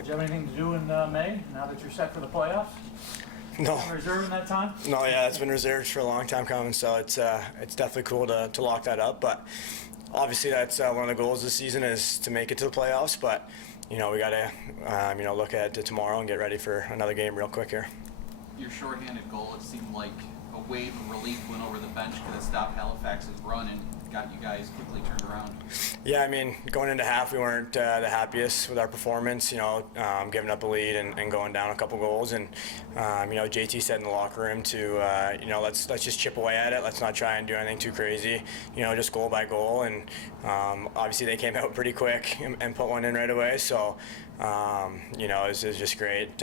Did you have anything to do in May, now that you're set for the playoffs? No. Reserving that time? No, yeah, it's been reserved for a long time coming, so it's definitely cool to lock that up. But obviously, that's one of the goals this season is to make it to the playoffs. But we got to look ahead to tomorrow and get ready for another game real quick here. Your shorthanded goal, it seemed like a wave of relief went over the bench because it stopped Halifax's run and got you guys quickly turned around. Yeah, I mean, going into half, we weren't the happiest with our performance, giving up a lead and going down a couple goals. And, JT said in the locker room to, let's just chip away at it. Let's not try and do anything too crazy, just goal by goal. And obviously they came out pretty quick and put one in right away. So, it was just great.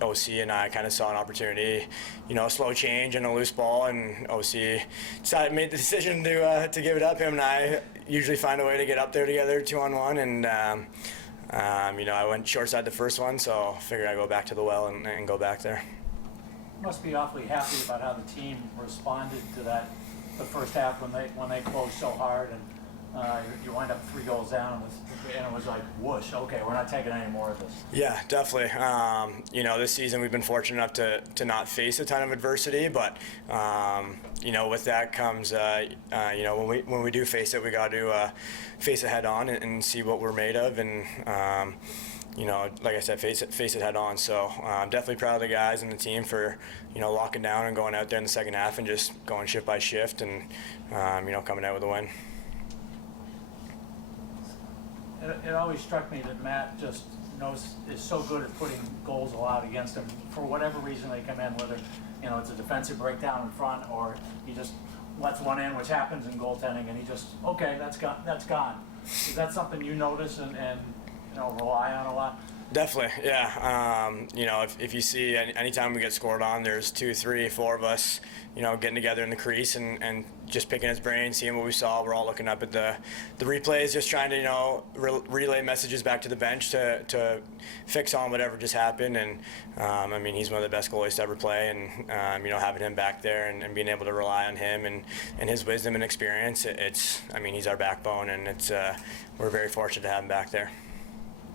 OC and I kind of saw an opportunity, a slow change and a loose ball, and OC made the decision to give it up. Him and I usually find a way to get up there together 2-on-1, and I went short side the first one, so figured I'd go back to the well and go back there. Must be awfully happy about how the team responded to that the first half when they closed so hard, and you wind up 3 goals down, and it was like whoosh. Okay, we're not taking any more of this. Yeah, definitely. This season we've been fortunate enough to not face a ton of adversity, but with that comes when we do face it, we got to face it head on and see what we're made of, and like I said, face it head on. So I'm definitely proud of the guys and the team for locking down and going out there in the second half and just going shift by shift and coming out with a win. It always struck me that Matt just is so good at putting goals allowed against him for whatever reason they come in, whether it's a defensive breakdown in front or he just lets one in, which happens in goaltending, and he just that's gone. Is that something you notice and rely on a lot? Definitely, yeah. If you see anytime we get scored on, there's 2, 3, 4 of us, getting together in the crease and just picking his brain, seeing what we saw. We're all looking up at the replays, just trying to, relay messages back to the bench to fix on whatever just happened. And, he's one of the best goalies to ever play. And, having him back there and being able to rely on him and his wisdom and experience, he's our backbone, and we're very fortunate to have him back there.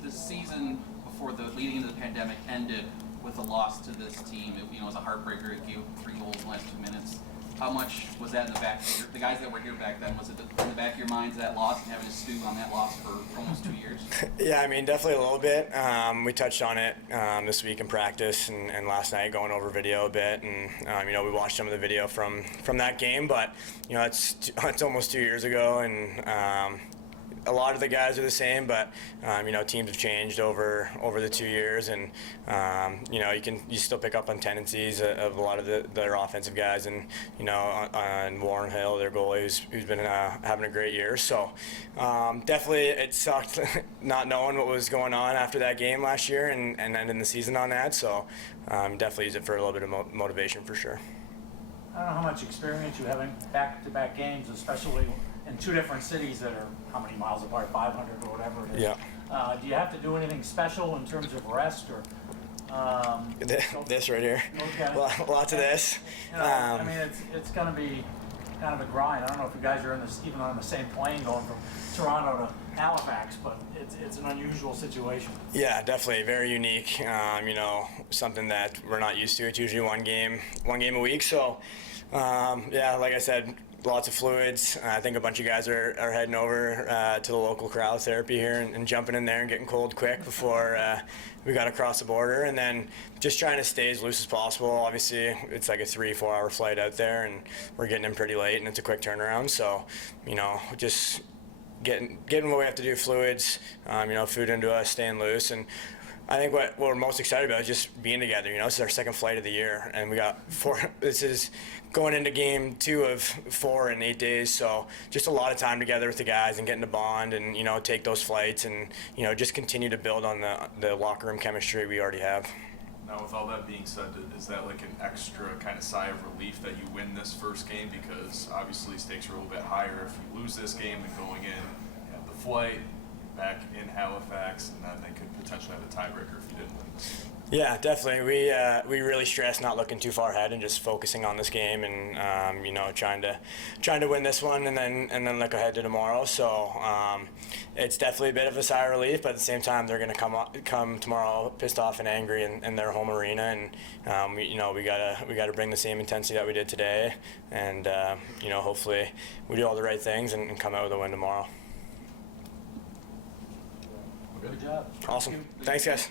The season before leading into the pandemic ended with a loss to this team. It was a heartbreaker. It gave 3 goals in the last 2 minutes. How much was that in the back of the guys that were here back then? Was it in the back of your minds, that loss, and having to stew on that loss for almost 2 years? Yeah, definitely a little bit. We touched on it this week in practice and last night going over video a bit, and we watched some of the video from that game, but it's almost 2 years ago, and a lot of the guys are the same, but teams have changed over the 2 years, and you still pick up on tendencies of a lot of their offensive guys, and on Warren Hill, their goalie, who's been having a great year. So definitely it sucked not knowing what was going on after that game last year and ending the season on that. So definitely use it for a little bit of motivation for sure. I don't know how much experience you have in back-to-back games, especially in 2 different cities that are how many miles apart, 500 or whatever it is. Yeah. Do you have to do anything special in terms of rest or? This right here. Okay. Lots of this. It's going to be kind of a grind. I don't know if you guys are even on the same plane going from Toronto to Halifax, but it's an unusual situation. Yeah, definitely very unique. Something that we're not used to. It's usually one game a week. So, like I said, lots of fluids. I think a bunch of guys are heading over to the local cryotherapy here and jumping in there and getting cold quick before we got across the border. And then just trying to stay as loose as possible. Obviously, it's like a 3-4 hour flight out there, and we're getting in pretty late, and it's a quick turnaround. So, just getting what we have to do, fluids, food into us, staying loose. And I think what we're most excited about is just being together. This is our second flight of the year, and we got 4. This is going into game 2 of 4 in 8 days. So just a lot of time together with the guys and getting to bond and take those flights and just continue to build on the locker room chemistry we already have. Now, with all that being said, is that like an extra kind of sigh of relief that you win this first game, because obviously stakes are a little bit higher if you lose this game than going in, the flight back in Halifax, and then they could potentially have a tiebreaker if you didn't win this. Yeah, definitely. We really stress not looking too far ahead and just focusing on this game and trying to win this one and then look ahead to tomorrow. So it's definitely a bit of a sigh of relief, but at the same time they're going to come tomorrow pissed off and angry in their home arena, and we gotta bring the same intensity that we did today, and hopefully we do all the right things and come out with a win tomorrow. Good job. Awesome. Thank you. Thanks, guys.